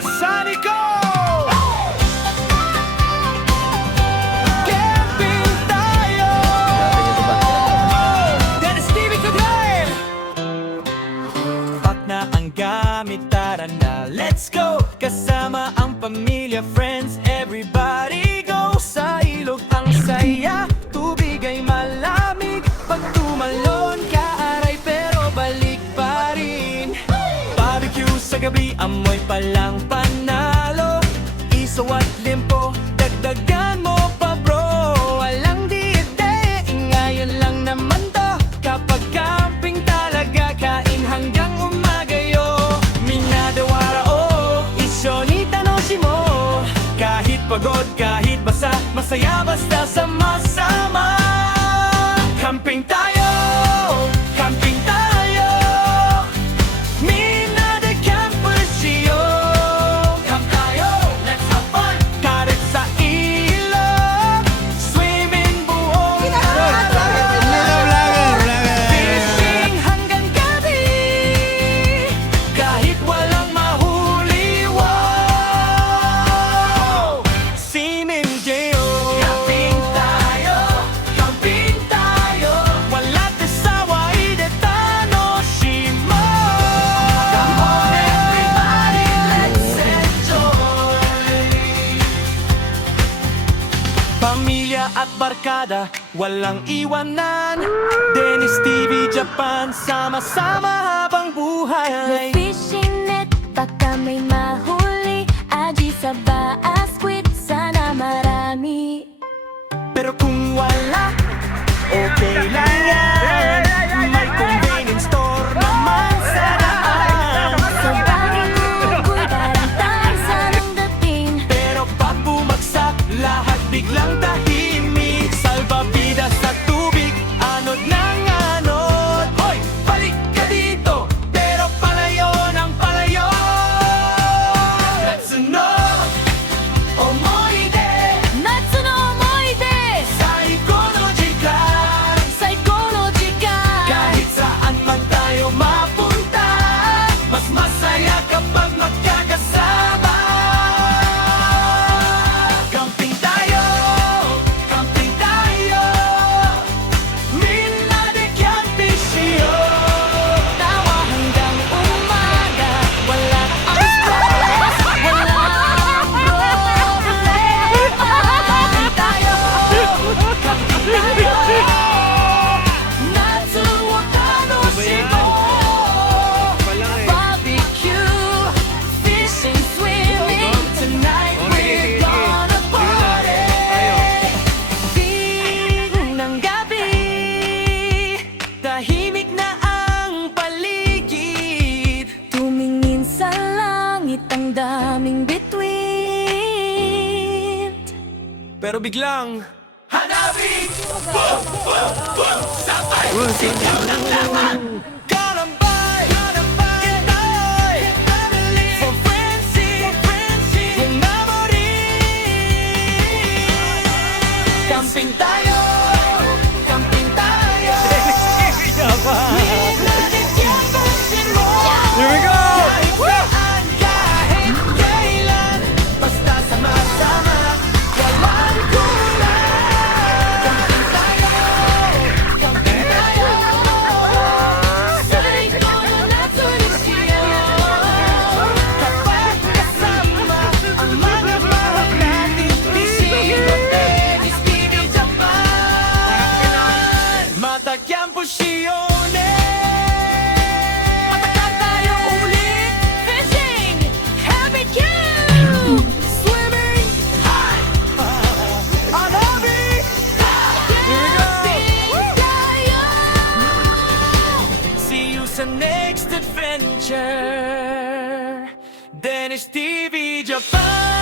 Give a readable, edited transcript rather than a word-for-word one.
Sanico! Gamit, tara na, let's go! Kasama ang pamilya, friends, everybody go! Sa ilog ang saya, tubig ay malamig. Pag tumalon ka, aray pero balik pa rin. Barbecue sa gabi, amoy palang panalo. Isaw at limpo, dagdagan mo pa bro. Walang diete, ngayon lang naman to. Kapag camping talaga, kain hanggang pagod, kahit basa, masaya basta sama-sama. Camping tayo, camping tayo. Mina de Campersio. Camp tayo, let's have fun. Karet sa ilog, swimming buong araw. Fishing hanggang gabi, kahit walang mahuli. Wow! Pamilya at barkada, walang iwanan. Dennis TV Japan, sama-sama habang buhay. Fishing net, baka may mahuli. Aji sa baa, squid, sana marami. Pero kung wala, okay lang yan. May convenience store naman sa daan. Sa barugoy, parang tarzan ang dating. Pero pag bumagsak, lahat biglang tahimik. Salbavidas sa tubig, anod ng anod. Hoy, balik ka dito, pero palayo ng palayo. Natsuno, omoide. Natsuno omoide. Psychological. Psychological. Kahit saan man tayo mapunta, mas masaya kapag magkakasama. Camping tayo, camping tayo. Mina de Campersio. Tawa hanggang umaga, wala ang stress, wala ang problema. Camping tayo, camping tayo. Natsuno Tanoshimo. Barbecue, fishing, swimming. Tonight we're gonna party. Ding ng gabi, tahimik na ang paligid. Tumingin sa langit, ang daming bituin. Pero biglang hanapin! Boom! Boom! Boom! Sabay! Sigaw ng lahat! Kalambay! Kitay! For friendship! For memories! Camping tayo! Camping tayo! Mina de Campersio. Here we go! Kahit saan, kahit kailan, basta sama-sama, walang kulang. Camping tayo! Camping tayo! Sa ikono na tulisyo. Kapag kasama ang mga mahal natin, Isidro, Dennis TV Japan. Matagyang Fusione. Matakal tayo ulit. Fishing, barbecue, Swimming high. Anabi. Here we go. tayo. See you sa next adventure. Dennis TV Japan.